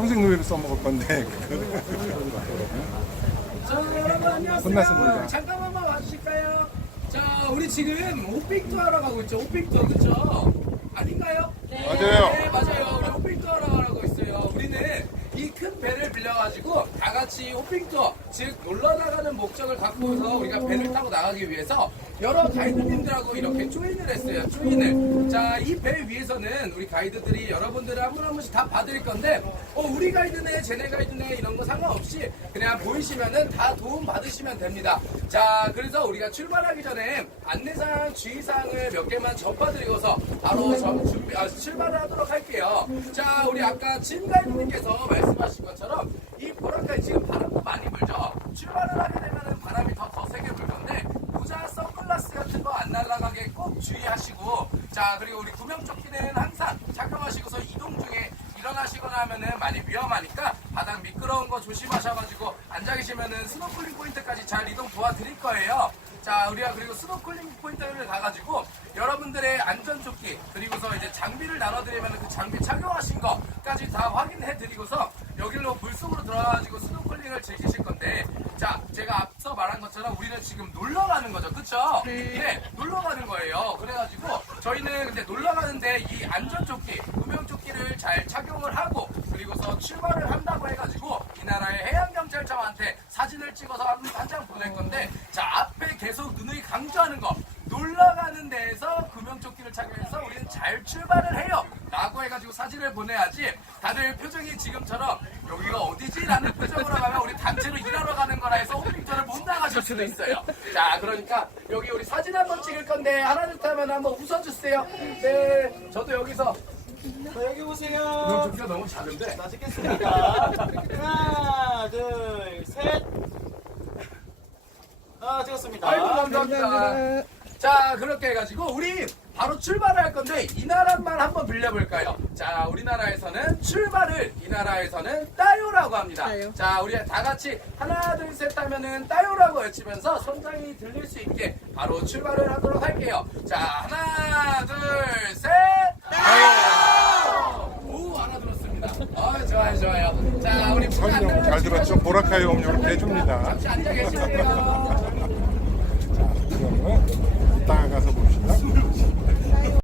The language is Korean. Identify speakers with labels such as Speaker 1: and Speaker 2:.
Speaker 1: 네.
Speaker 2: 자, 여러분 안녕하세요.
Speaker 1: 끝났습니다.
Speaker 2: 잠깐만만 와주실까요? 자, 우리 지금 오픽도 하러 가고 있죠. 오픽도 그쵸? 아닌가요?
Speaker 1: 맞아요.
Speaker 2: 네, 맞아요. 우리 호핑 투어를 하고 있어요. 우리는 이 큰 배를 빌려가지고 다 같이 호핑 투어, 즉 놀러 나가는 목적을 갖고서 우리가 배를 타고 나가기 위해서 여러 가이드님들하고 이렇게 조인을 했어요. 조인을. 자, 이 배 위에서는 우리 가이드들이 여러분들을 한 분 한 분씩 다 봐드릴 건데, 어, 우리 가이드네, 쟤네 가이드네 이런 거 상관없이 그냥 보이시면은 다 도움 받으시면 됩니다. 자, 그래서 우리가 출발하기 전에 안내사항, 주의사항을 몇 개만 접어드리고서 바로 저- 준비, 아, 출발을 하도록 할게요. 자, 우리 아까 진 가이드님께서 말씀하신 것처럼 이 보라카이 지금 바람도 많이 불죠? 출발을 하게 되면은 바람이 더, 더 세게 불 건데 모자, 선글라스 같은 거 안 날아가게 꼭 주의하시고 자, 그리고 우리 구명조끼는 항상 착용하시고서 이동 중에 일어나시거나 하면은 많이 위험하니까 바닥 미끄러운 거 조심하셔가지고 앉아 계시면은 스노클링 포인트까지 잘 이동 도와드릴 거예요. 자, 우리가 그리고 스노클링 포인트를 가가지고 여러분들의 안전조끼 그리고서 이제 장비를 나눠드리면 그 장비 착용하신 거까지 다 확인해드리고서 여기로 물속으로 들어가가지고 스노클링을 즐기실 건데 자, 제가 앞서 말한 것처럼 우리는 지금 놀러 가는 거죠, 그쵸? 네, 놀러 가는 거예요. 그래가지고 저희는 근데 놀러 가는데 이 안전조끼, 구명조끼를 잘 착용을 하고 그리고서 출발을 한다고 해가지고 이 나라의 해양경찰청한테 사진을 찍어서 한 장 보낼 건데 자 강조 하는 거 놀러 가는 데에서 구명조끼를 착용해서 우리는 잘 출발을 해요 라고 해가지고 사진을 보내야지 다들 표정이 지금처럼 여기가 어디지? 라는 표정으로 가면 우리 단체로 일하러 가는 거라 해서 호핑전을 못 나가실 수도 있어요 자 그러니까 여기 우리 사진 한번 찍을 건데 하나 둘 하면 한번 웃어주세요 네 저도 여기서
Speaker 3: 자, 여기 보세요.
Speaker 2: 구명조끼가 너무 작은데
Speaker 3: 자, 찍겠습니다. 하나, 둘, 셋. 아, 찍었습니다.
Speaker 2: 아이고 감사합니다. 자 그렇게 해가지고 우리 바로 출발을 할 건데 이 나라만 한번 빌려볼까요? 자 우리나라에서는 출발을 이 나라에서는 따요라고 합니다. 자 우리 다 같이 하나 둘 셋 하면은 따요라고 외치면서 선장이 들릴 수 있게 바로 출발을 하도록 할게요. 자 하나 둘 셋. 따요. 오 알아들었습니다. 아 좋아요 좋아요. 자 우리
Speaker 1: 설명 잘 들었죠? 보라카이 음료를 대줍니다.
Speaker 2: 잠시 앉아 계실게요.